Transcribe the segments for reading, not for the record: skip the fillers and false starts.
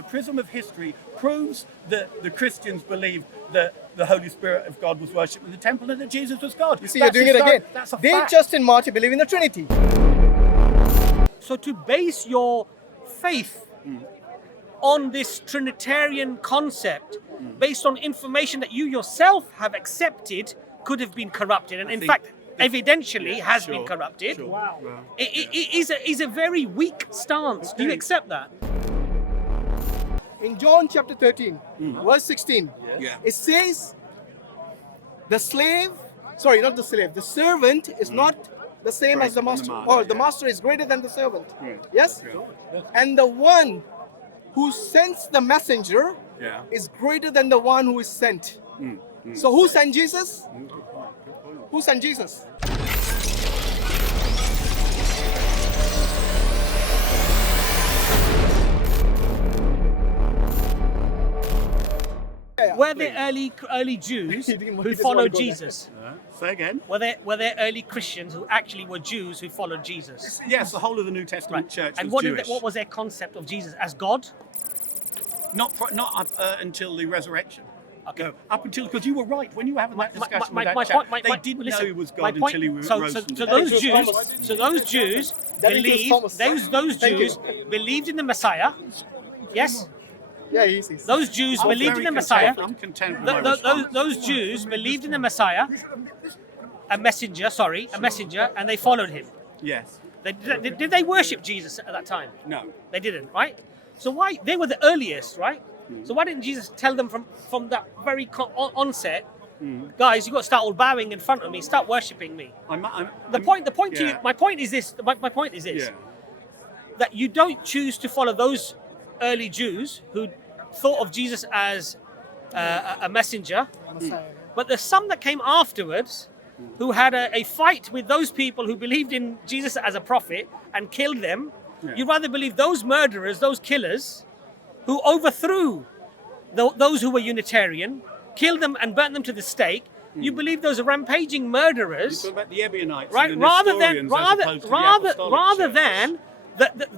the prism of history proves that the Christians believed that the Holy Spirit of God was worshipped in the temple and that Jesus was God. You see, you're doing it again. That's a Dave, fact. Justin, Martyr believe in the Trinity. So to base your faith on this Trinitarian concept, based on information that you yourself have accepted, could have been corrupted, and in fact, evidentially has been corrupted. Sure. Wow. It is a very weak stance. Do you accept that? In John chapter 13, verse 16, it says, the servant is not the same as the master, or the master is greater than the servant. Yes? And the one who sends the messenger is greater than the one who is sent. So who sent Jesus? Who sent Jesus? Were there early Jews who followed Jesus? Say again? Were there early Christians who actually were Jews who followed Jesus? Yes, the whole of the New Testament church And was Jewish. what was their concept of Jesus as God? Not up until the resurrection. Okay. No, up until, because you were right when you were having that discussion my with that point- chap, my- they my- didn't listen, know he was my God point- until he so rose from the those dead. Jews believed those Thank Jews you. believed in the Messiah. Yes, Yeah, he sees. those Jews I'm believed very in the Messiah. I'm content with my response. Those Jews believed in the Messiah, a messenger, and they followed him. Yes. Did they worship Jesus at that time? No. They didn't, right? So why they were the earliest, right? So why didn't Jesus tell them from that very onset, guys, you got to start all bowing in front of me, start worshiping me? My point is this: that you don't choose to follow those early Jews who thought of Jesus as a messenger, but there's some that came afterwards who had a fight with those people who believed in Jesus as a prophet and killed them. You'd rather believe those murderers, those killers, who overthrew those who were Unitarian, killed them and burnt them to the stake. You believe those rampaging murderers, you talk about the Ebionites, right? and the Nestorians as opposed to the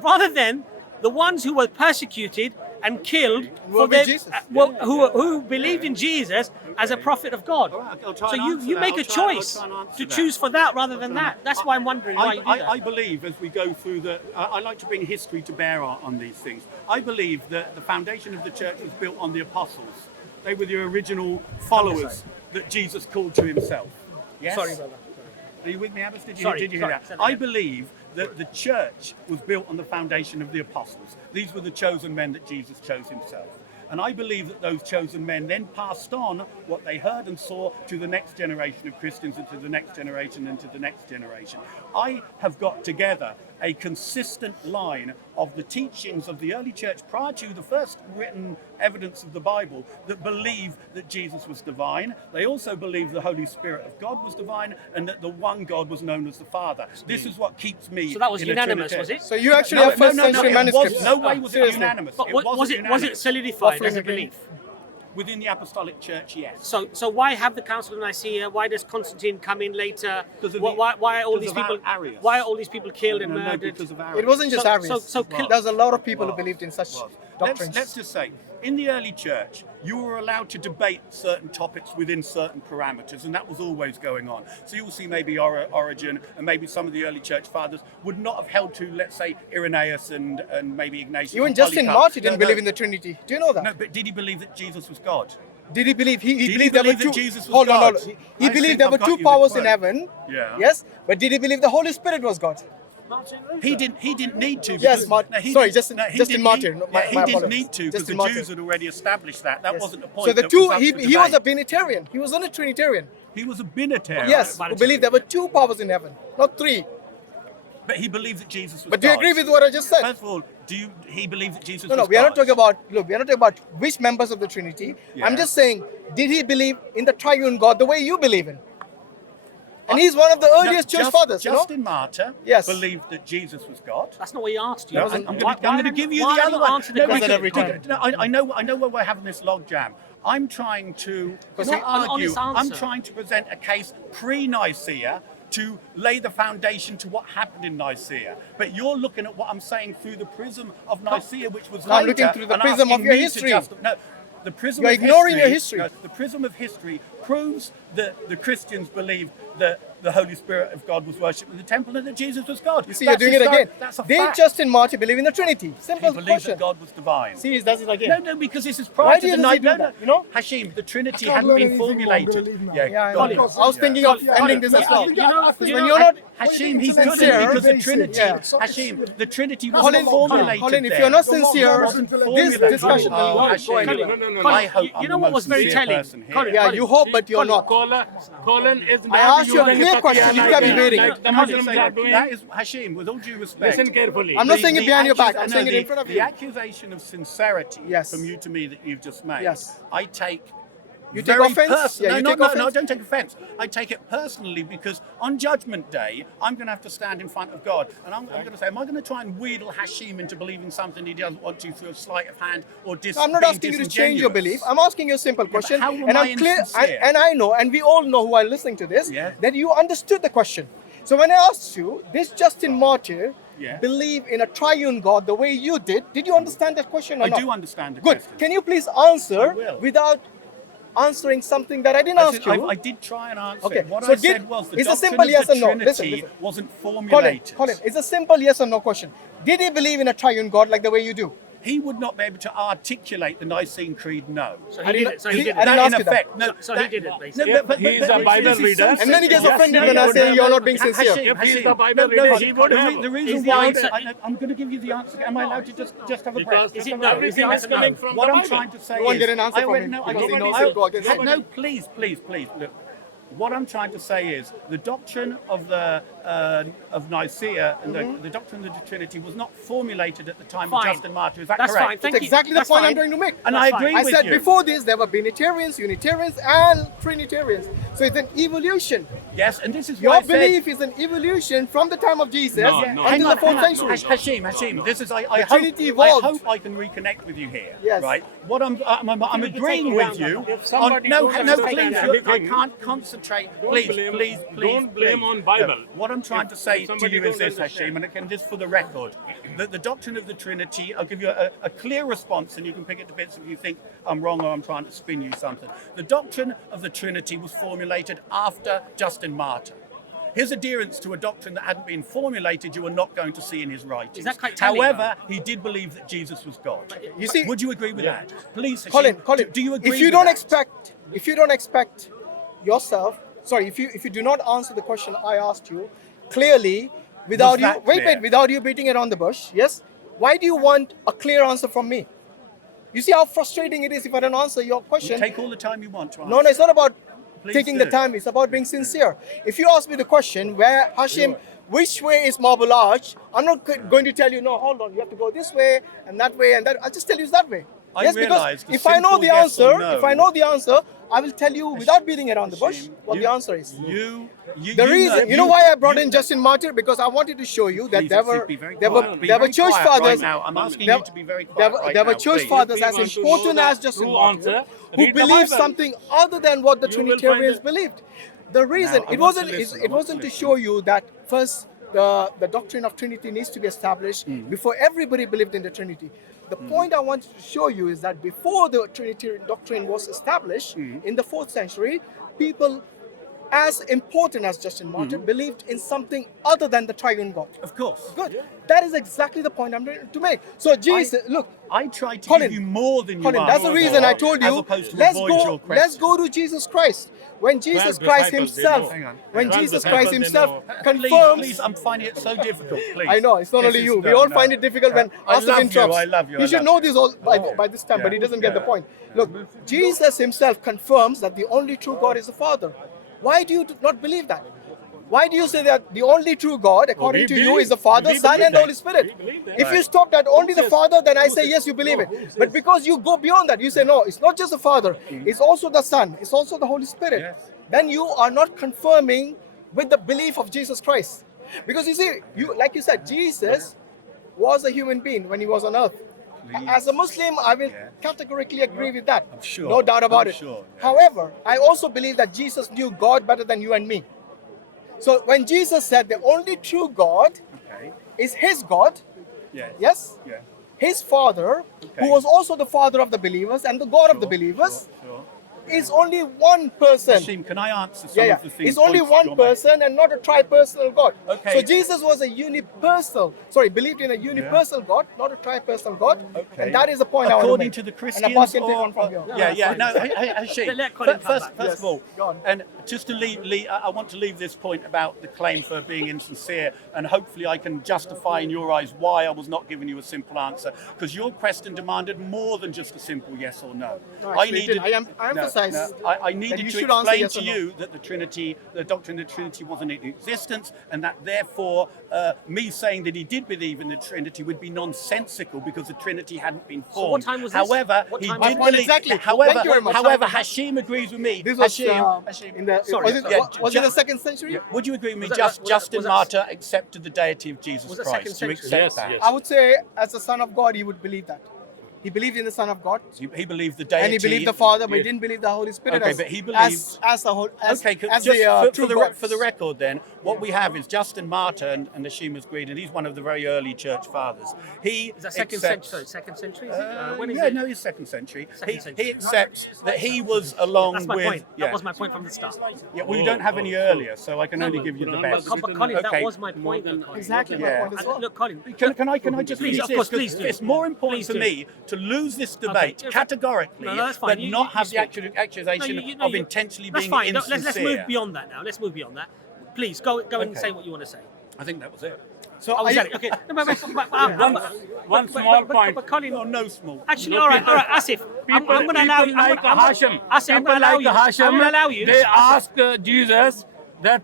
Rather than the ones who were persecuted and killed for with Jesus. who believed in Jesus as a prophet of God. I'll try So and you answer that. make a I'll try choice and answer to that. choose for that rather than that. That's why I'm wondering why you do that. I believe as we go through I like to bring history to bear on these things. I believe that the foundation of the church was built on the apostles. They were the original followers that Jesus called to himself. Yes? Sorry, brother. Are you with me, Abbas? Did you hear that? Sorry. I believe that the church was built on the foundation of the apostles. These were the chosen men that Jesus chose himself. And I believe that those chosen men then passed on what they heard and saw to the next generation of Christians and to the next generation and to the next generation. I have got together a consistent line of the teachings of the early church prior to the first written evidence of the Bible that believe that Jesus was divine. They also believe the Holy Spirit of God was divine and that the one God was known as the Father. This is what keeps me. So that was in a unanimous, Trinitarian. was it? So you actually have first century manuscripts. No way was it Seriously. unanimous. But It was wasn't it unanimous. solidified as a Waffling belief? Within the Apostolic Church, yes. So why have the Council of Nicaea? Why does Constantine come in later? Because of Why are all because these of people? Arius. Why are all these people killed and No, murdered? because of Arius. It wasn't just Arius. So There's a lot of people who believed in such doctrines. Let's just say, in the early church, you were allowed to debate certain topics within certain parameters, and that was always going on. So you'll see maybe Origen and maybe some of the early church fathers would not have held to, let's say, Irenaeus and maybe Ignatius. Even and Justin Polycarp. Martyr didn't believe in the Trinity. Do you know that? No, but did he believe that Jesus was God? Did he believe he Did he believed there were believe two? that Jesus was Hold on, God? hold on. He I believed think there I've were got two you the powers in quote. heaven. Yeah. Yes, but did he believe the Holy Spirit was God? He didn't need to. Yes, Justin didn't Martyr. Need, My he didn't apologies. need to because Justin the Martyr. Jews had already established that. That Yes. wasn't the point. So the that two, was up for he was a debate. Binitarian. He was not a Trinitarian. He was a binitarian. Yes, who believed there were two powers in heaven, not three. But he believed that Jesus was But do you God. agree with what I just said? First of all, he believed that Jesus No, was we are God? not talking about. Look, we are not talking about which members of the Trinity. Yeah. I'm just saying, did he believe in the triune God the way you believe in? And he's one of the earliest church fathers. Justin Martyr Yes. believed that Jesus was God. That's not what he asked you. No, wasn't- I'm going to give you why the don't other you one. answer the No, question? because every time. no, I know where we're having this log jam. I'm trying to Because not an argue. honest answer. I'm trying to present a case pre-Nicaea to lay the foundation to what happened in Nicaea. But you're looking at what I'm saying through the prism of Nicaea, which was later. I'm looking through the and prism of asking your me to history. no, the prism You're of ignoring history, your history. No, the prism of history proves that the Christians believed that the Holy Spirit of God was worshipped in the temple and that Jesus was God. You see, you're doing it again. Did Justin Martyr believe in the Trinity? Simple he believed question. that God was divine. See, he does it again. No, because this is Why prior do to you the does he night. do No, that, you know? Hashim, the Trinity can't hadn't learn been anything more. I'm gonna formulated. leave now. Yeah, go I know. on. I was thinking of ending this as well. Because when you're not, Hashim, he's When good you're not because the sincere, Trinity, yeah. Hashim, the Trinity Colin, wasn't formulated Colin, if there. you're not Don't sincere, listen to this that. discussion will not go Hashim, anywhere. I hope you I'm know the what most was very sincere telling? person here. Colin, Yeah, you hope, but you're not. Collin is I asked you a clear question. You kept evading it. like the Muslims are doing. That is, Hashim, with all due respect. Listen carefully. I'm not saying it behind your back. I'm no, saying it in front of The you. accusation of sincerity Yes. from you to me that you've just made, Yes. I take. You take very offense? personally. Yeah, you no, take no, offense? no, I don't take offense. I take it personally because on Judgment Day, I'm going to have to stand in front of God and I'm going to say, am I going to try and wheedle Hashim into believing something he doesn't want to through a sleight of hand or I'm not asking you to change your belief. I'm asking you a simple question, how am and I I'm clear, insincere? and I know, and we all know who are listening to this, Yeah. that you understood the question. So when I asked you, this Justin Martyr Yeah. believe in a triune God the way you did you understand that question or I not? do understand the Good. question. Can you please answer I will. without answering something that I didn't I ask said- you? I did try and answer. Okay, What so I said was the it's a doctrine simple of yes the or no. Trinity Listen. wasn't Colin, formulated. it's a simple yes or no question. Did he believe in a triune God like the way you do? He would not be able to articulate the Nicene Creed, no. So I he did didn't- it. So he he- did I it. didn't That ask in you that. effect, no, So he did it, basically. If he is a Bible this is reader- so And then he gets simple. offended Yes, when I no, say no, you're no. not being sincere. If he's Hashim, the Bible reader, he would have. The Is reason the why answer- I'm going to give you the answer. Am I allowed to just have a breath? Because Is it no? Is the everything answer is coming no? from What the I'm Bible. trying to say You won't is, get an answer I from went- him no, because he I- knows I- that God is no, please, look. What I'm trying to say is the doctrine of the of Nicaea and the doctrine of the Trinity was not formulated at the time Fine. of Justin Martyr. Is that That's correct? fine. Thank That's you. exactly the That's point I'm fine. trying to make. And That's I fine. agree I with said you. before this, there were Binitarians, Unitarians, and Trinitarians. So it's an evolution. Yes, and this is why Your I said. belief is an evolution from the time of Jesus No, until Hang the on, 4th hang on. century. Hashim, this is I The hope Trinity evolved. I hope I can reconnect with you here. Yes. Right. What I'm agreeing with you. If somebody No, doesn't no, understand please. I anything, can't concentrate. don't Please, blame- please. don't blame please. on Bible. No, what I'm trying to say to somebody you is don't this, understand. Hashim, and again, just for the record, that the doctrine of the Trinity. I'll give you a clear response, and you can pick it to bits if you think I'm wrong or I'm trying to spin you something. The doctrine of the Trinity was formulated after Justin Martyr. His adherence to a doctrine that hadn't been formulated, you are not going to see in his writings. Is that quite telling, However, he did believe that Jesus was God. You see- would you agree with that? Please, Colin, Hashim, do you agree? if you with don't that? expect yourself, sorry, if you do not answer the question I asked you clearly, without Was you that wait, clear? without you beating around the bush, yes, why do you want a clear answer from me? You see how frustrating it is if I don't answer your question. Take all the time you want to answer. No, it's not about Please taking do. the time. It's about being sincere. If you ask me the question, where Hashim, which way is Marble Arch? I'm not going to tell you, no, hold on, you have to go this way and that way and that. I'll just tell you it's that way. I yes, realise because the if I know simple the yes or answer, no- if I know the answer, I will tell you without beating around the bush Hashim, what the answer is. The reason, you know why I brought in Justin Martyr? Because I wanted to show you that Please, there were be very there quiet. were Be there were very church quiet right fathers. now. I'm asking there- you to be very there quiet were- right there were now, church please. fathers If we as want to important know as the Justin true Martyr, answer, who read the believed Bible. something other than what the You will Trinitarians find believed. The reason I it want to wasn't listen, I it want wasn't to to listen. show you that first the doctrine of Trinity needs to be established before everybody believed in the Trinity. The point I wanted to show you is that before the Trinitarian doctrine was established in the 4th century, people as important as Justin Martyr believed in something other than the triune God. Of course. Good. That is exactly the point I'm trying to make. So Jesus, look, I tried to Colin, give you more than you Colin, asked that's the reason I for, told as you, opposed to let's avoid go your question. to Jesus Christ. When Jesus 12 Christ disciples, they himself, know. Hang on. when Hang on. Jesus 12 Christ disciples, they himself know. confirms, Please, I'm finding it so difficult. Please. I know, it's not This only is- you. We no, all no. find it difficult when I Asif love you, interrupts. I love you, He I should love know you. this all by this time, but he doesn't get the point. Look, Jesus himself confirms that the only true God is the Father. Why do you not believe that? Why do you say that the only true God, according we to you, believe- is the Father, we Son, believe and that. Holy Spirit? We believe that. If you stop at only the says- Father, then I who say says- yes, you believe no, it. who says- But because you go beyond that, you say no, it's not just the Father, it's also the Son, it's also the Holy Spirit. Yes. Then you are not confirming with the belief of Jesus Christ. Because you see, like you said, Jesus was a human being when he was on earth. Please. As a Muslim, I will Yeah. categorically agree with that. I'm sure. No doubt about I'm it. sure, yeah. However, I also believe that Jesus knew God better than you and me. So when Jesus said the only true God Okay. is his God, Yes. yes, Yeah. his Father, Okay. who was also the Father of the believers and the God of the believers, Sure. is only one person. Hashim, can I answer some Yeah, of the things? it's only points one you're making? person and not a tri-personal God. Okay. So Jesus was a believed in a universal God, not a tri-personal God. Okay. And that is the point I want to According make. to the And Christians, Abbas can take or, on from here. yeah. No, Hashim. Let Collin come First back. of all, Go on. and just to leave, I want to leave this point about the claim for being insincere, and hopefully I can justify in your eyes why I was not giving you a simple answer, because your question demanded more than just a simple yes or no. No, actually, it did. I emphasized I that needed you to should answer explain yes to or no. you that the doctrine of the Trinity wasn't in existence, and that therefore me saying that he did believe in the Trinity would be nonsensical because the Trinity hadn't been formed. So what time was this? However, What he time did was this? believe. Exactly. However, Thank you very much. however, Hashim agrees with me. This was Hashim, in the Sorry, was it the second century? would you agree with me? Was that- Justin was that- Martyr accepted the deity of Jesus Was that Christ. second Do you century? accept that? Yes. I would say, as a son of God, he would believe that. He believed in the Son of God, He believed the deity. and he believed the Father, but he Yes. didn't believe the Holy Spirit. Okay, as, but he believed- as the whole, as, Okay, as just the for, true the, God. for the record then, what we have is Justin Martyr, and Hashim has agreed, and he's one of the very early church fathers. He Is that second accepts- century? Second century? Is it? When is yeah, it? no, he's second century. Second century. He accepts that he was along That's my with. point. Yeah, That was my point from the start. yeah, we don't have any earlier, so I can only give you the best. But Collin, Okay. that was my point. Colin. Exactly Yeah. my point as well. Look, Collin. Can I just Please, finish of this? course, 'Cause please do. It's more important Please to do. me to lose this debate Okay. categorically No, that's fine. than You- not you have the speak. accusation No, of intentionally that's being fine. No, insincere. let's move beyond that now. Let's move beyond that. Please go and Okay. say what you want to say. I think that was it. So Oh, are is you- that it? Okay. No, One small point. But Collin, No small. actually, all right, Asif. I'm going to allow you. Like Hashim. Asif, I'm going to allow you. Hashim, I'm going to allow you. They asked Jesus that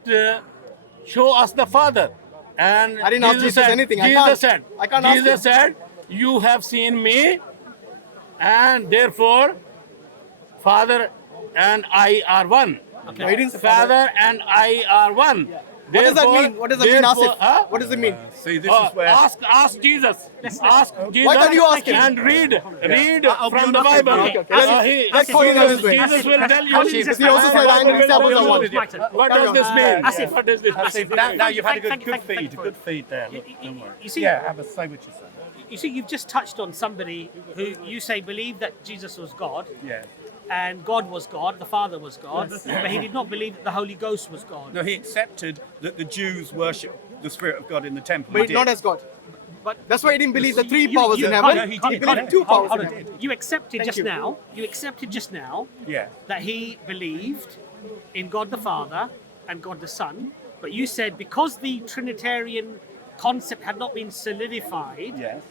show us the Father, and I didn't ask Jesus said, anything. I Jesus can't. said, I can't ask Jesus him. said, "You have seen me, and therefore, Father and I are one. Okay. No, he didn't say Father and I are one." What does that Therefore- mean? What does that mean, therefore- Asif? huh? What does it mean? See, this is where. Ask Jesus. Ask Jesus. Why can't you ask him? And read I'll be from the honest with Bible. you. Okay, okay. Let's call him this way. Jesus will tell you. Collin just- He also said, "I'm going to say Abbas I want." What does this mean? Asif. What is this? Asif, Now you've had a Thank you, good thank you feed, for good it. feed there. Look, don't worry. You see, Yeah, Abbas, say what you say. you see, you've just touched on somebody who you say believed that Jesus was God, Yeah. and God was God, the Father was God, but he did not believe that the Holy Ghost was God. No, he accepted that the Jews worship the Spirit of God in the temple. But He not did. as God. But That's why he didn't believe the three you- powers you- in Colin, heaven. he Colin, did. Colin, believed two hold powers on. in heaven. You accepted Thank just you. now. You accepted just now Yeah. that he believed in God the Father and God the Son, but you said because the Trinitarian concept had not been solidified, Yes.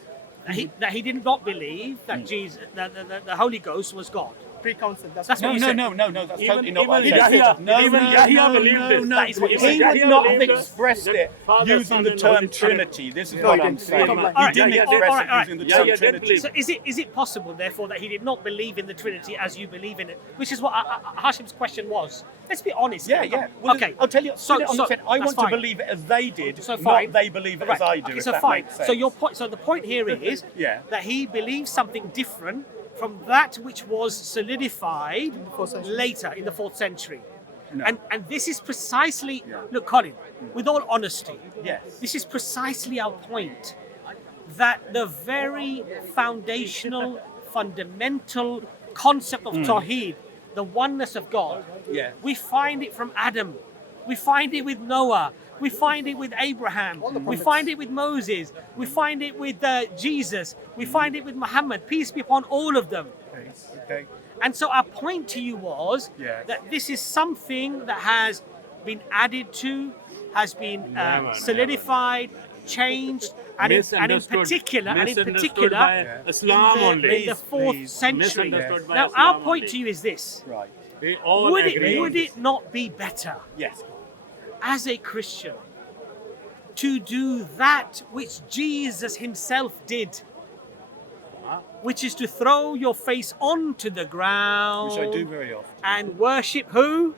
that he did not believe that Jesus, that the Holy Ghost was God. Pre-concept. That's That's what No, you no, said. no. That's totally not what I Even said. Yahya- No, even no, Yahya no, believed no, this. no. That is what you He said. would Yahya not have believed expressed that it Father, using Son, the and term Holy Spirit. Trinity. This is No, what he I'm didn't. saying. All right, He all didn't right, express all it right. using the Yeah, term yeah, did Trinity. believe. So is it possible, therefore, that he did not believe in the Trinity as you believe in it? Which is what Hashim's question was. Let's be honest. Yeah, here. yeah. Well, Okay. I'll tell you. So I that's want to fine. believe it as they did, So not fine. they believe it Right. as I do. Okay, if so that fine. makes sense. So your point. So the point here is Yeah. that he believes something different from that which was solidified later in the 4th century. No. And this is precisely, Yeah. look, Collin, with all honesty, Yes. this is precisely our point, that the very foundational, fundamental concept of Tawheed, the oneness of God, Yes. we find it from Adam, we find it with Noah, we find it with Abraham, we find it with Moses, we find it with Jesus, we find it with Muhammad, peace be upon all of them. Okay. And so our point to you was Yes. that this is something that has been added to, has been solidified, changed, and in particular, misunderstood by Islam in only. the 4th please. century. Misunderstood by Now, Islam our point only. to you is this: Right. We all would agree. it not be better Yes. as a Christian to do that which Jesus himself did, which is to throw your face onto the ground Which I do very often. and worship who?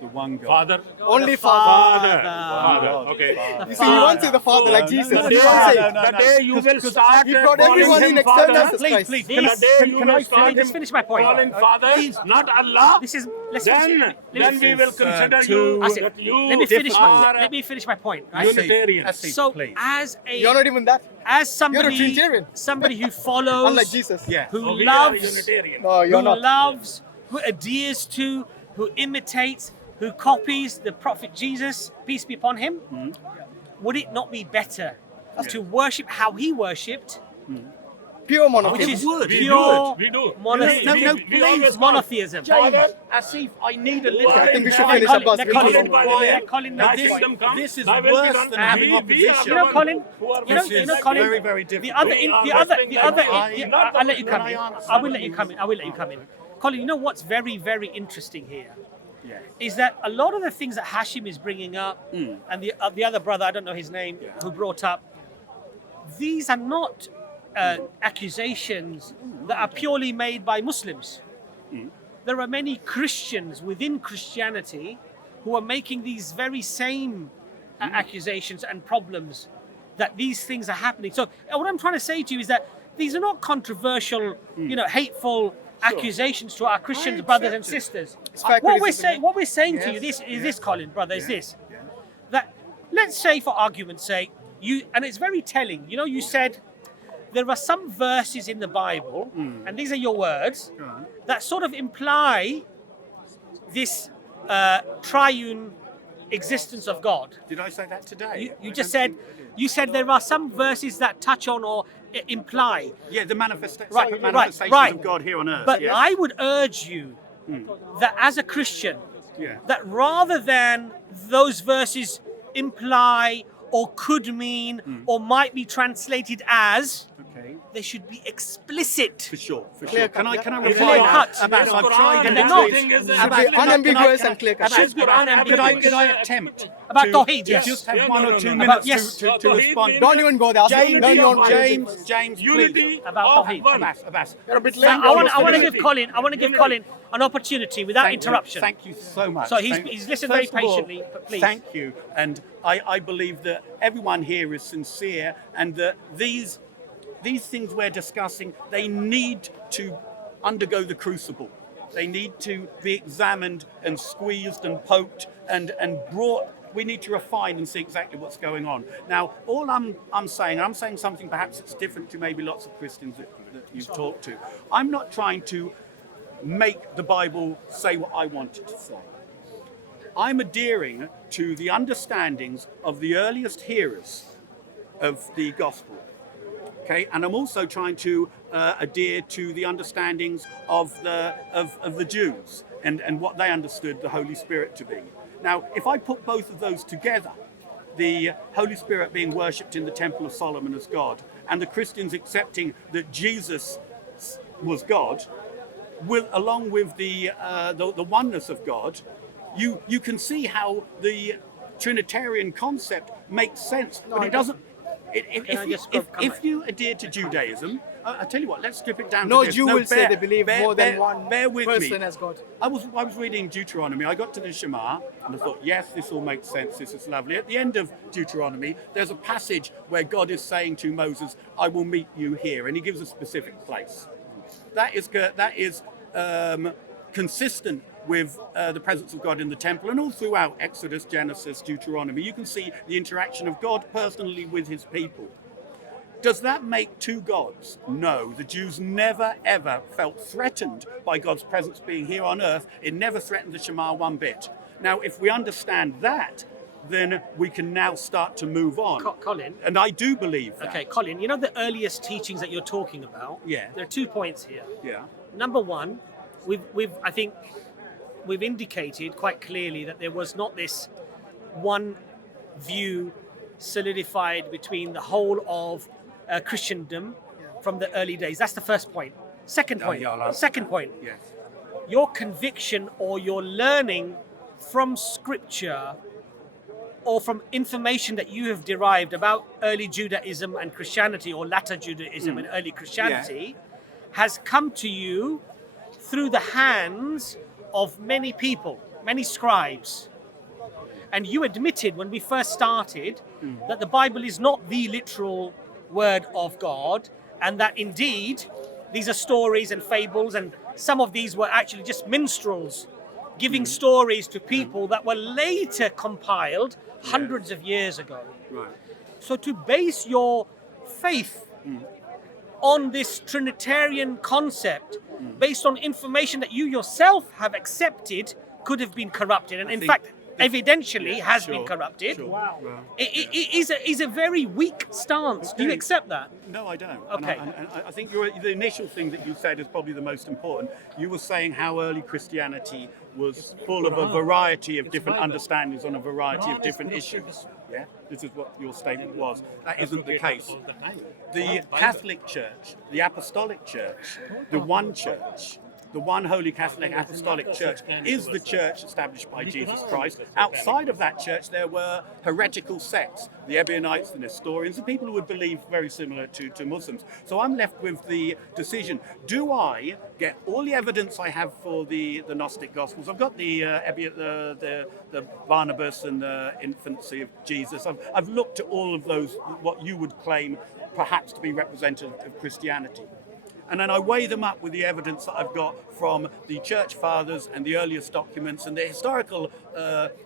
The one God. Father. Only Father. Father. Okay. You see, he wants to say the Father like Jesus. The He day, wants to say, the day you will start he brought calling everyone him in except Father, Jesus Please, Christ. please, This- the day you can will I start just him finish my point? calling Father, Please. not Allah, This is let's then we will is, consider too- you Asif, that you let me finish my are let me finish my point. Right? Unitarian. Asif, So please. as You're not even that. somebody Trinitarian. who follows, Unlike Jesus. Yeah. who So we are loves, Unitarian. No, you're who not. loves, who adheres to, who imitates, who copies the prophet Jesus, peace be upon him, would it not be better to worship how he worshipped, Pure which monotheism. is would. We pure do it. We do. monotheism? No, we please. always Monotheism. James, Asif, I need a little. I think we should Let finish Collin- Abbas. let We Collin- need to- let Collin Now make this- his point. Kingdom come, this is thy will be worse done. than having We are opposition. You know, the Colin. ones who are You know, This you is know, Colin. very, very The difficult. other, We are the other, respecting the other. them. I'll let you come Can in. I answer? I will let you come in. I will let you come in. Colin, you know what's very, very interesting here Yes. is that a lot of the things that Hashim is bringing up, and the other brother, I don't know his name, who brought up, these are not accusations that are purely made by Muslims. There are many Christians within Christianity who are making these very same accusations and problems that these things are happening. So what I'm trying to say to you is that these are not controversial, hateful accusations to our Christian brothers and sisters. fair What criticism, we're saying to you, this, Colin, brother, is this: that let's say, for argument's sake, and it's very telling. You said there are some verses in the Bible, and these are your words, that sort of imply this triune existence of God. Did I say that today? You just said there are some verses that touch on or imply. Yeah, the manifestations Right. of God here on earth. But yes. I would urge you that as a Christian, that rather than those verses imply or could mean or might be translated as, Okay. they should be explicit. For sure. Clear Can cut, I yeah. reply? Clear cut. Abbas, I've tried And to they're not. Everything is Abbas, Should be unambiguous and clear cut. Abbas, Quran, could I attempt About to Tawheed, yes. just have Yeah, 1 no, or no, 2 no. minutes Yes. to Tawheed respond? means- Don't even go there. James, Learn your own James, Unity About of Tawheed. one. Abbas. You're a bit So late. I want to Unity. give Colin. I want to give Unity. Colin an opportunity without interruption. Thank you so much. So he's listened very First of all, patiently, but please. Thank you. And I believe that everyone here is sincere and that these things we're discussing, they need to undergo the crucible. They need to be examined and squeezed and poked and brought. We need to refine and see exactly what's going on. Now, all I'm saying something perhaps that's different to maybe lots of Christians that you've talked to. I'm not trying to make the Bible say what I want it to say. I'm adhering to the understandings of the earliest hearers of the gospel. Okay, and I'm also trying to adhere to the understandings of the Jews and what they understood the Holy Spirit to be. Now, if I put both of those together, the Holy Spirit being worshipped in the Temple of Solomon as God, and the Christians accepting that Jesus was God, along with the oneness of God, you can see how the Trinitarian concept makes sense, but it doesn't. If you adhere to Judaism, I tell you what, let's strip it down. No to this. Jew will say they believe more than one bear with person me. as God. I was reading Deuteronomy. I got to the Shema and I thought, yes, this all makes sense. This is lovely. At the end of Deuteronomy, there's a passage where God is saying to Moses, "I will meet you here," and He gives a specific place. That is consistent with the presence of God in the temple, and all throughout Exodus, Genesis, Deuteronomy, you can see the interaction of God personally with His people. Does that make two gods? No. The Jews never ever felt threatened by God's presence being here on earth. It never threatened the Shema one bit. Now, if we understand that, then we can now start to move on. Colin. And I do believe that. Okay, Colin. You know the earliest teachings that you're talking about. Yeah. There are 2 points here. Yeah. Number one, I think we've indicated quite clearly that there was not this one view solidified between the whole of Christendom from the early days. That's the first point. Second point. Yes. Your conviction or your learning from Scripture or from information that you have derived about early Judaism and Christianity, or latter Judaism and early Christianity, has come to you through the hands of many people. many scribes. And you admitted when we first started that the Bible is not the literal word of God, and that indeed these are stories and fables, and some of these were actually just minstrels giving stories to people that were later compiled hundreds of years ago. Right. So to base your faith on this Trinitarian concept based on information that you yourself have accepted could have been corrupted, and in fact evidentially has been corrupted. Sure. Wow. Well, It is a very weak stance. Do you accept that? No, I don't. Okay. And I think the initial thing that you said is probably the most important. You were saying how early Christianity was full of a variety of different understandings on a variety of different issues. Yeah, this is what your statement was. That isn't the case. The Catholic Church, the Apostolic Church, the one church, the one Holy Catholic Apostolic Church is the church established by Jesus Christ. Outside of that church, there were heretical sects, the Ebionites, the Nestorians, the people who would believe very similar to Muslims. So I'm left with the decision, do I get all the evidence I have for the Gnostic Gospels? I've got the Barnabas and the infancy of Jesus. I've looked at all of those, what you would claim perhaps to be representative of Christianity. And then I weigh them up with the evidence that I've got from the church fathers and the earliest documents and the historical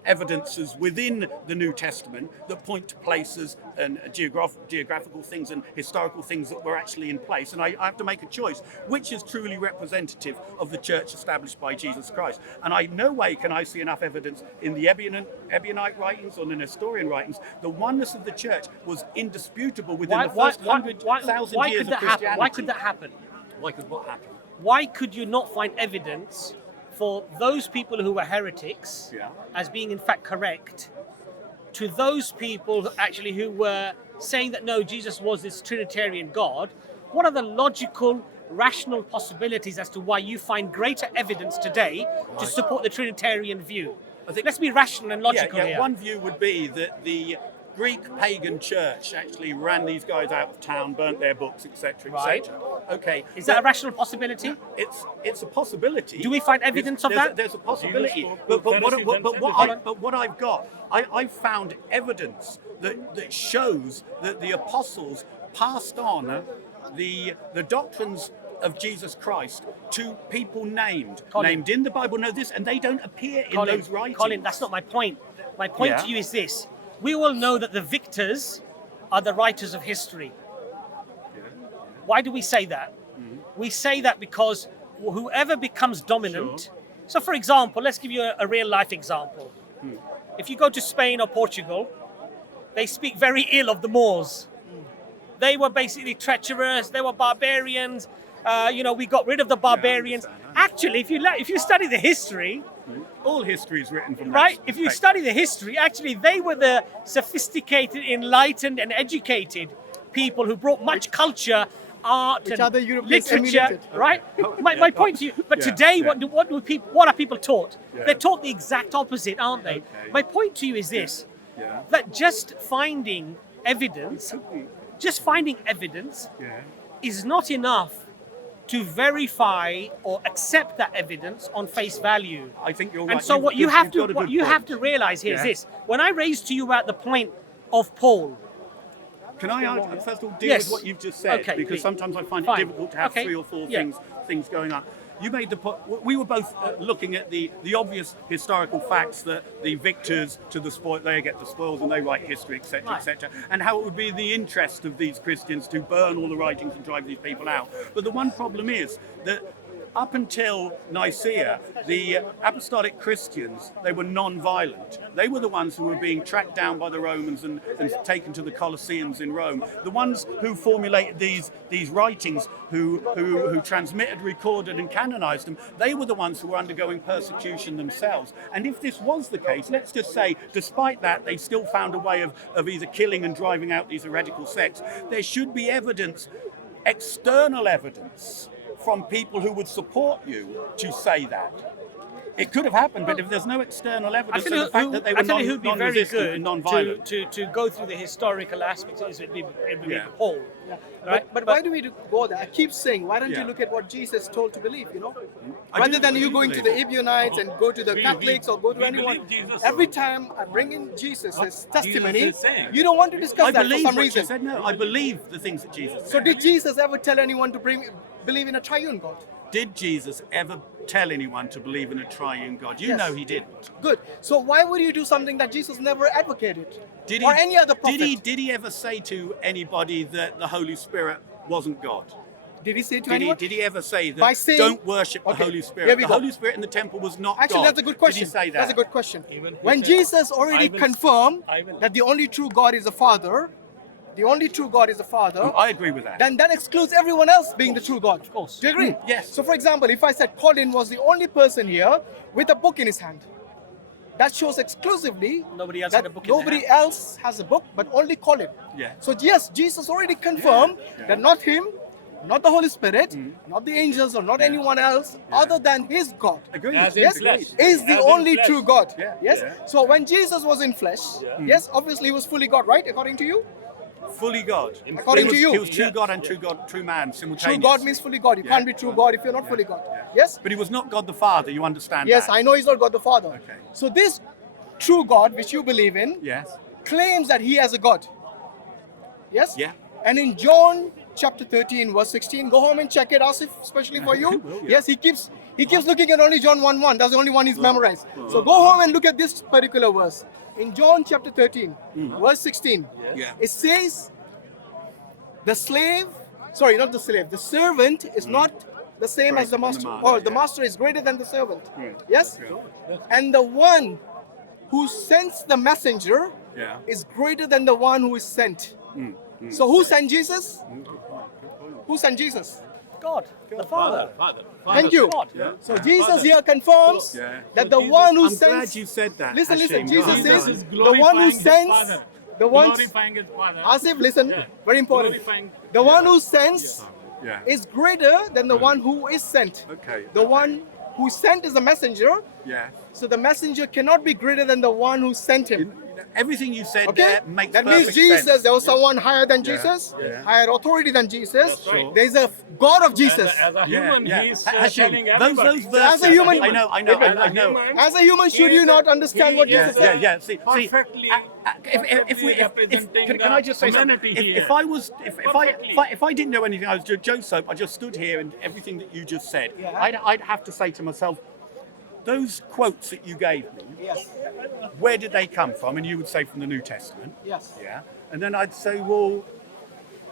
evidences within the New Testament that point to places and geographical things and historical things that were actually in place. And I have to make a choice, which is truly representative of the church established by Jesus Christ. And no way can I see enough evidence in the Ebionite writings or the Nestorian writings. The oneness of the church was indisputable within the first 100,000 years of Christianity. Why could that happen? Why could what happen? Why could you not find evidence for those people who were heretics as being in fact correct, to those people who were saying that no, Jesus was this Trinitarian God? What are the logical, rational possibilities as to why you find greater evidence today to support the Trinitarian view? Let's be rational and logical here. One view would be that the Greek pagan church actually ran these guys out of town, burnt their books, etc., etc. Okay. Is that a rational possibility? It's a possibility. Do we find evidence of that? There's a possibility. But what I've got, I've found evidence that shows that the apostles passed on the doctrines of Jesus Christ to people named in the Bible. Know this, and they don't appear in those writings. Collin, that's not my point. My point to you is this. We all know that the victors are the writers of history. Why do we say that? We say that because whoever becomes dominant... So for example, let's give you a real life example. If you go to Spain or Portugal, they speak very ill of the Moors. They were basically treacherous, they were barbarians. We got rid of the barbarians. Actually, if you study the history... All history is written from right. If you study the history, actually, they were the sophisticated, enlightened, and educated people who brought much culture, art, and literature. Right. My point to you. But today, what are people taught? They're taught the exact opposite, aren't they? My point to you is this: that just finding evidence is not enough to verify or accept that evidence on face value. I think you're right. And so what you have to realize here is this. When I raised to you at the point of Paul. Can I first of all deal with what you've just said? Okay, because sometimes I find it difficult to have three or four things going on. You made the point. We were both looking at the obvious historical facts that the victors to the spoil, they get the spoils and they write history, etc., etc., and how it would be the interest of these Christians to burn all the writings and drive these people out. But the one problem is that up until Nicaea, the apostolic Christians, they were non-violent. They were the ones who were being tracked down by the Romans and taken to the Colosseums in Rome. The ones who formulated these writings, who transmitted, recorded and canonized them, they were the ones who were undergoing persecution themselves. And if this was the case, let's just say, despite that, they still found a way of either killing and driving out these heretical sects. There should be evidence, external evidence, from people who would support you to say that. It could have happened, but if there's no external I evidence tell of you the fact that they were who'd be very non-resistant good and non-violent. to go through the historical aspects of this. It'd be Yeah. Paul. Right? But why do we go there? I keep saying, why don't Yeah. you look at what Jesus told to believe, I Rather do- than I you do going to believe the Ebionites and go to the Catholics or go to we anyone. believe Jesus. Every time I bring in Jesus' testimony, Jesus is saying. you don't want to discuss I that for believe some what reason. you said. No, I believe the things that Jesus said. So did Jesus ever tell anyone to believe in a triune God? Did Jesus ever tell anyone to believe in a triune God? You Yes. know he didn't. Good. So why would you do something that Jesus never advocated? Did or any other prophet? Did he ever say to anybody that the Holy Spirit wasn't God? Did he say to Did anyone? he even say By that saying- don't worship the Okay, Holy here Spirit? we The go. Holy Spirit in the temple was not Actually, God. that's a good question. Did he say that? That's a good question. Even he When said, Jesus already I will- confirmed I will- that the only true God is the Father, the only true God is the Father, I agree with that. then that excludes everyone else being the true God. Of course. Do you agree? Yes. So, for example, if I said Collin was the only person here with a book in his hand, that shows exclusively Nobody else that had a book in their nobody hand. else has a book, but only Collin. Yeah. So, yes, Jesus already confirmed Yeah. that not him, not the Holy Spirit, not the angels, or not anyone else other than his God. Agreed. As in Yes, flesh. is the As in only flesh. true God. Yeah, Yes. yeah. So when Jesus was in flesh, yes, obviously he was fully God, right? According to you, Fully God. According he was, to you. He was true Yeah. God and true man simultaneously. true God means fully God. You Yeah. can't be true God if you're not fully God. Yes. But he was not God the Father, you understand Yes, that? I know he's not God the Father. Okay. So this true God, which you believe in, Yes. claims that he has a God. Yes. Yeah. And in John chapter 13, verse 16, go home and check it, Asif, especially for you. will, yeah. Yes, he keeps looking at only John 1:1. That's the only one he's memorized. So go home and look at this particular verse. In John chapter 13, verse 16, Yeah. it says, the servant is not the same as the master, or the master is greater than the servant. Yes? And the one who sends the messenger Yeah. is greater than the one who is sent. So who sent Jesus? Who sent Jesus? God, the Father. Father. Thank you. God. Yeah. So Jesus here confirms Yeah. that the Jesus- one who I'm sends. glad you said that. Listen, Hashim. Go Jesus on, says go on. is the one who glorifying his sends. Father. The one. Glorifying his Father. Asif, listen. Yeah. Very important. Glorifying- The one who sends Yeah. is greater than the one who is sent. Okay. The one who sent is the messenger. Yeah. So the messenger cannot be greater than the one who sent him. Everything you said Okay? there makes That means perfect Jesus, sense. there was someone higher than Yeah, Jesus, yeah. higher authority than Jesus. right. There is a God of Jesus. As a human, he's Hashim, telling those everybody. verses. As a human- I know. As a know. human, As a human, should he you is not a- understand he what is Jesus a- said? Yeah. See, Perfectly- representing can I just say the something? humanity If here. I was, Perfectly. if I didn't know anything, I was Joe Soap. I just stood here and everything that you just said, Yeah. I'd have to say to myself, those quotes that you gave me, Yes. where did they come from? And you would say from the New Testament. Yes. Yeah. And then I'd say, well,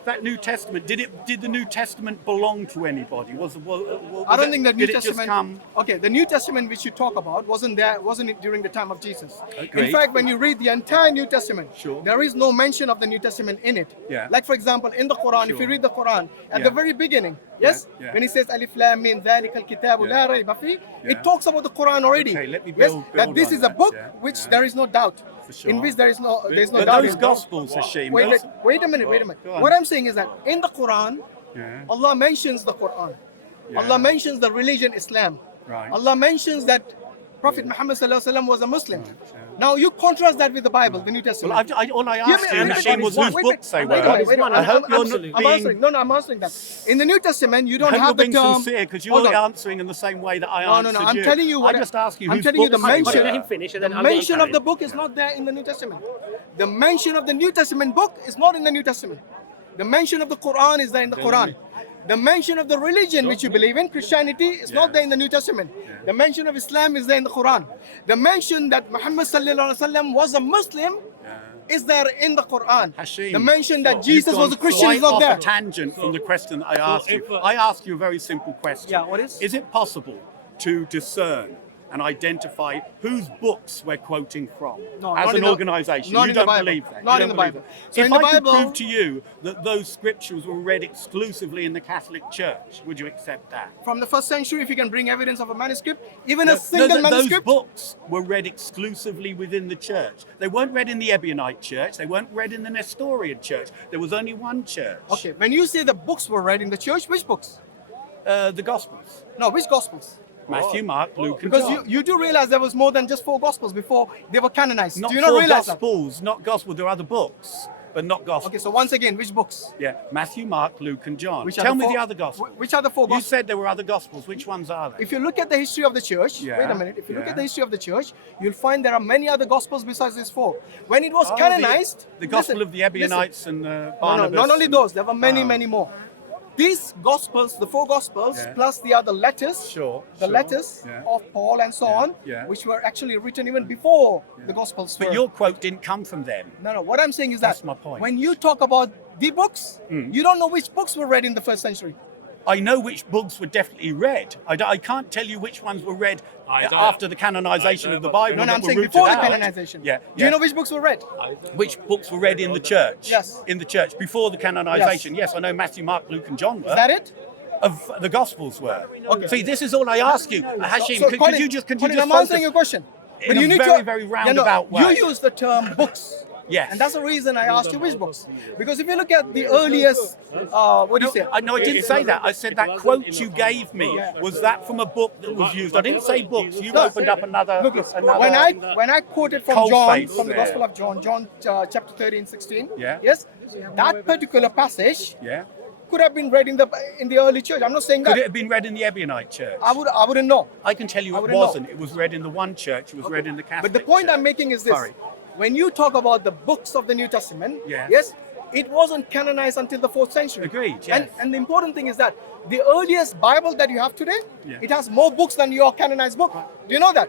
that New Testament, did the New Testament belong to anybody? I don't think the New did it just Testament. come? Okay, the New Testament which you talk about wasn't it during the time of Jesus? Okay. In fact, when you read the entire New Testament, Sure. there is no mention of the New Testament in it. Yeah. Like for example, in the Quran, if you Sure. read the Quran, at Yeah. the very beginning, yes, Yeah. when it says Alif Lam Mim Dhalikal Kitabu Yeah. La Rayba Fi, Yeah. it talks about the Quran already. Okay, let me yes, build that this on is a that, book yeah, which yeah. there is no doubt, For sure. in which there's no But doubt. those in- Gospels, Hashim. Wait, those- wait a minute. Go on. What I'm saying is that in the Quran, Yeah. Allah mentions the Quran. Yeah. Allah mentions the religion Islam. Right. Allah mentions that Prophet Muhammad sallallahu alaihi wasallam was a Muslim. yeah. Now you contrast that with the Bible, the New Well, Testament. all I Give me- asked you, wait, wait, Hashim, was wait, whose wait, books they wait, were. wait, wait, I hope you're absolutely. not I'm being. answering. No, I'm answering that. In the New Testament, you I don't hope have you're the being term. sincere because Hold you're on. answering in the same way that I No, answered no, you. I'm telling you what I just asked you. I'm whose telling you the books they mention. were. Let him finish and The then I'll get mention into of the it. book is not there in the New Testament. The mention of the New Testament book is not in the New Testament. The mention of the Quran is there in the Quran. The mention of the religion which you believe in, Christianity, is not there in the New Testament. The mention of Islam is there in the Quran. The mention that Muhammad sallallahu alaihi wasallam was a Muslim is there in the Quran. Hashim, The mention that you've Jesus was a gone Christian is quite not off there. a tangent from the question that I asked you. if, I asked you a very simple question. Yeah, what is? Is it possible to discern and identify whose books we're quoting from No, as not an in the- organisation? not You in the don't Bible. believe that. Not You in don't the believe Bible. that. So if in the I could Bible- prove to you that those scriptures were read exclusively in the Catholic Church, would you accept that? From the first century, if you can bring evidence of a manuscript, even a No, single those manuscript. books were read exclusively within the church. They weren't read in the Ebionite church. They weren't read in the Nestorian church. There was only one church. Okay, when you say the books were read in the church, which books? The Gospels. No, which Gospels? Matthew, Mark, Luke, and Because John. you do realize there was more than just 4 Gospels before they were canonized. Not Do you not four realize that? Gospels, not Gospel. There are other books, but not Gospels. Okay, so once again, which books? Yeah, Matthew, Mark, Luke, and John. Which are Tell the me four- the other Gospels. Which are the 4 You Gospels? said there were other Gospels. Which ones are they? If you look at the history of the church, Yeah, wait a minute. If you look yeah. at the history of the church, you'll find there are many other Gospels besides these 4. When it was Oh, canonized, the Gospel listen, of the Ebionites and No, Barnabas. not only those, there were many, Oh. many more. These Gospels, the 4 Gospels, Yeah. plus the other letters, Sure. the sure, letters yeah. of Paul and so on, yeah. which were actually written even before the Gospels But were. your quote didn't come from them. No, what I'm saying is that That's my point. when you talk about the books, you don't know which books were read in the 1st century. I know which books were definitely read. I can't tell you which ones were read after the canonization of the Bible. No, that I'm were saying rooted before the out. canonization. Yeah. Do you know which books were read? Which books were read in the church? Yes. In the church before the canonization. Yes, I know Matthew, Mark, Luke, and John were. Is that it? Of the Gospels were. Okay. See, this is all I ask you, Hashim. So, could Collin, you just Collin, I'm focus? answering your question. in a very, very roundabout way. You use the term books. Yes. And that's the reason I asked you which books. Because if you look at the earliest, what do you say? I didn't say that. I said that quote you gave me was that from a book that was used. I didn't say books. You opened up another. Look, when I quoted from Cold John, face from the there. Gospel of John, chapter 13, 16. Yeah. Yes, that particular passage Yeah. could have been read in the early church. I'm not saying Could that. it have been read in the Ebionite church? I wouldn't know. I can tell you I it wouldn't wasn't. know. It was read in the one church. It was read in the Catholic But the point church. I'm making is this: Sorry. when you talk about the books of the New Testament, Yeah. yes, it wasn't canonized until the 4th century. Agreed, yes. And the important thing is that the earliest Bible that you have today, Yeah. it has more books than your canonized book. Do you know that?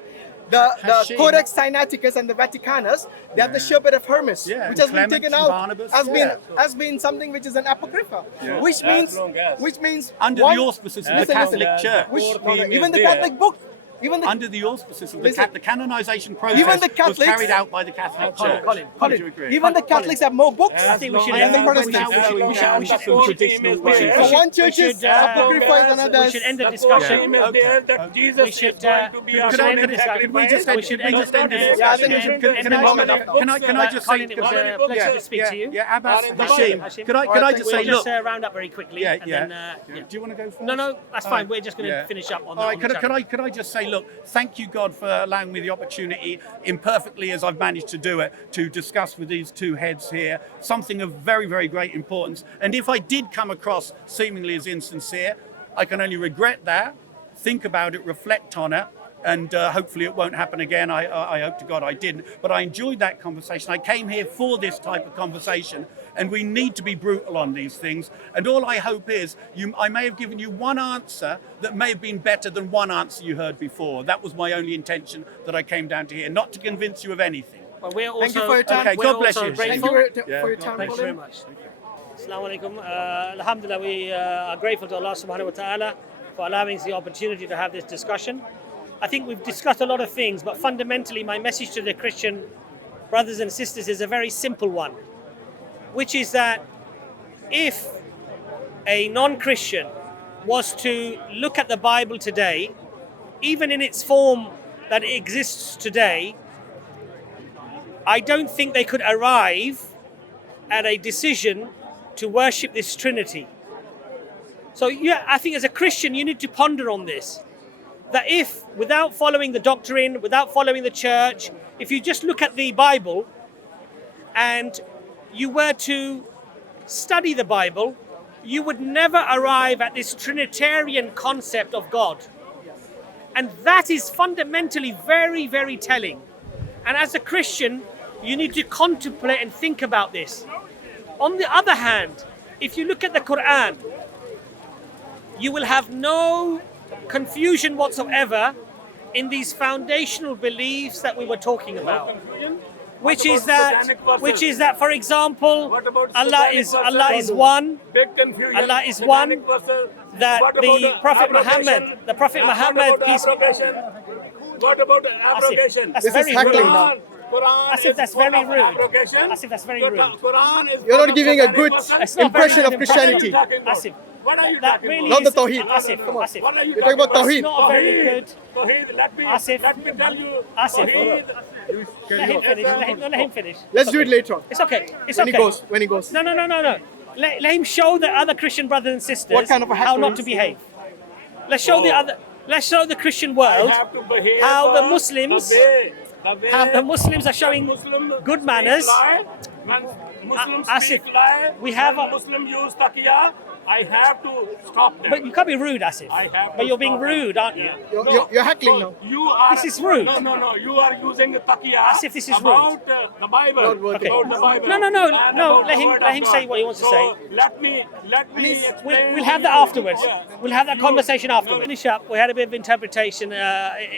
The Hashim. Codex Sinaiticus and the Vaticanus, they have the Shepherd of Hermas, Yeah, which has Clement been taken and out, Barnabas, has been something which is an apocrypha, Yeah. which means Under one- the auspices of the listen, Catholic listen, Church. even the Catholic book, even the Under the auspices of the Listen. the canonization process Even the was Catholics- carried out by the Catholic Church. Colin, Would you agree? even the Catholics have more books. I think we should than end the the Protestants. For one churches, apocrypha is another. We should end the discussion. Jesus We should, is going to be our could I end the only discussion? Could we just end We should could we just end this? Yeah, I think we should Can I just say? Colin, it was a pleasure to speak to you. Yeah, Abbas, Hashim, Hashim. Could I just say, We'll just look? round up very quickly. Yeah, and yeah. Then, Do you want to go first? No, that's fine. We're just going to finish up on All that. right, could I just say, look, thank you, God, for allowing me the opportunity, imperfectly as I've managed to do it, to discuss with these two heads here something of very, very great importance. And if I did come across seemingly as insincere, I can only regret that, think about it, reflect on it, and hopefully it won't happen again. I hope to God I didn't. But I enjoyed that conversation. I came here for this type of conversation, and we need to be brutal on these things. And all I hope is, I may have given you one answer that may have been better than one answer you heard before. That was my only intention that I came down to here, not to convince you of anything. But we're also, Thank you for your time. Okay, we're God bless also you. Thank grateful. you for your time, Thanks very Colin. much. Assalamu alaikum. Alhamdulillah, we are grateful to Allah subhanahu wa ta'ala for allowing us the opportunity to have this discussion. I think we've discussed a lot of things, but fundamentally my message to the Christian brothers and sisters is a very simple one, which is that if a non-Christian was to look at the Bible today, even in its form that it exists today, I don't think they could arrive at a decision to worship this Trinity. So yeah, I think as a Christian you need to ponder on this. That if, without following the doctrine, without following the church, if you just look at the Bible and you were to study the Bible, you would never arrive at this Trinitarian concept of God. And that is fundamentally very, very telling. And as a Christian, you need to contemplate and think about this. On the other hand, if you look at the Quran, you will have no confusion whatsoever in these foundational beliefs that we were talking about. Which is that, for example, Allah is one. Big confusion. Allah is one. That the Prophet Muhammad, peace. What about abrogation? That's This is very heckling rude. now. Quran As if that's is full very of rude. abrogation. As if that's very rude. Quran is You're full not of giving a satanic good verses. It's not impression very of good Christianity. Asif, What are you that talking really Not the is Tawheed. Asif, Come on. Asif. What are you You're talking about That's Tawheed. not very good. Tawheed, let me Asif. tell you. Asif. Tawheed. Let him finish. Let him finish. Let's do it later on. It's okay. It's When okay. he goes. No. Let him show the other Christian brothers and sisters What kind of a how not heckler? to behave. Let's show the other. let's show the Christian world have to behave how the on Muslims, are showing Muslim good manners. When Muslims Asif, speak lie, we have when a- Muslim use taqiyya, I have to stop them. But you can't be rude, Asif. I have But to you're being stop rude, them. aren't you? You're heckling now. You are. This is rude. No. You are using taqiyya Asif, this is about the Bible. Not working. About the Bible. No. and about Let the him word let of him God. say what he wants to So say. let me explain. We'll have to that you. afterwards. Yeah. We'll have that You- conversation no, afterwards. Finish up. We had a bit of interpretation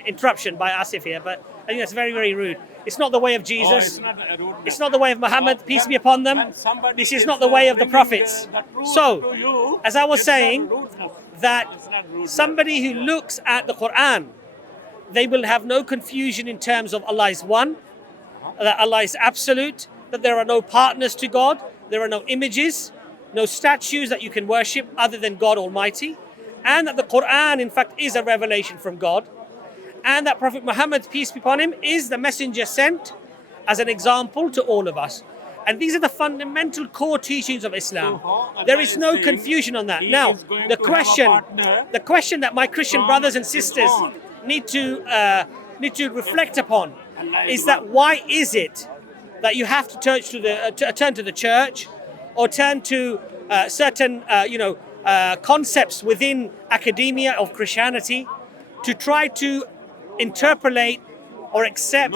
interruption by Asif here, but I think that's very, very rude. It's not the way of Oh, Jesus. it's not a rudeness. It's not the way of Muhammad, peace be When- upon them. when somebody This is not the way of the bringing prophets. the truth So, to you, as I was it's not saying, rudeness. that It's not rudeness. somebody who looks at the Quran, they will have no confusion in terms of Allah is one, that Allah is absolute, that there are no partners to God, there are no images, no statues that you can worship other than God Almighty, and that the Quran, in fact, is a revelation from God, and that Prophet Muhammad, peace be upon him, is the messenger sent as an example to all of us. And these are the fundamental core teachings of Islam. There is no confusion on that. Now, the question that my Christian brothers and sisters need to reflect upon is that why is it that you have to turn to the church or turn to certain concepts within academia of Christianity to try to interpolate or accept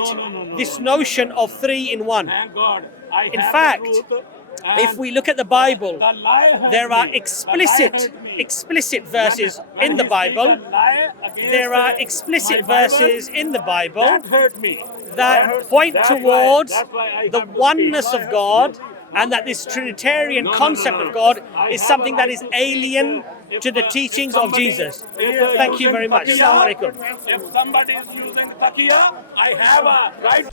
this notion of three in one. Thank God. I In have fact, the truth, if and we look at the Bible, the lie hurt there are me. explicit verses When in the he Bible. speaks a lie against There are my explicit Bible, verses in the Bible that hurt me. that point That's why- towards that's why I the have to oneness speak. of God, and that this Trinitarian concept of God is something that is alien to the teachings of Jesus. Thank you very much. Assalamu alaikum. If somebody is using taqiyya, I have a right.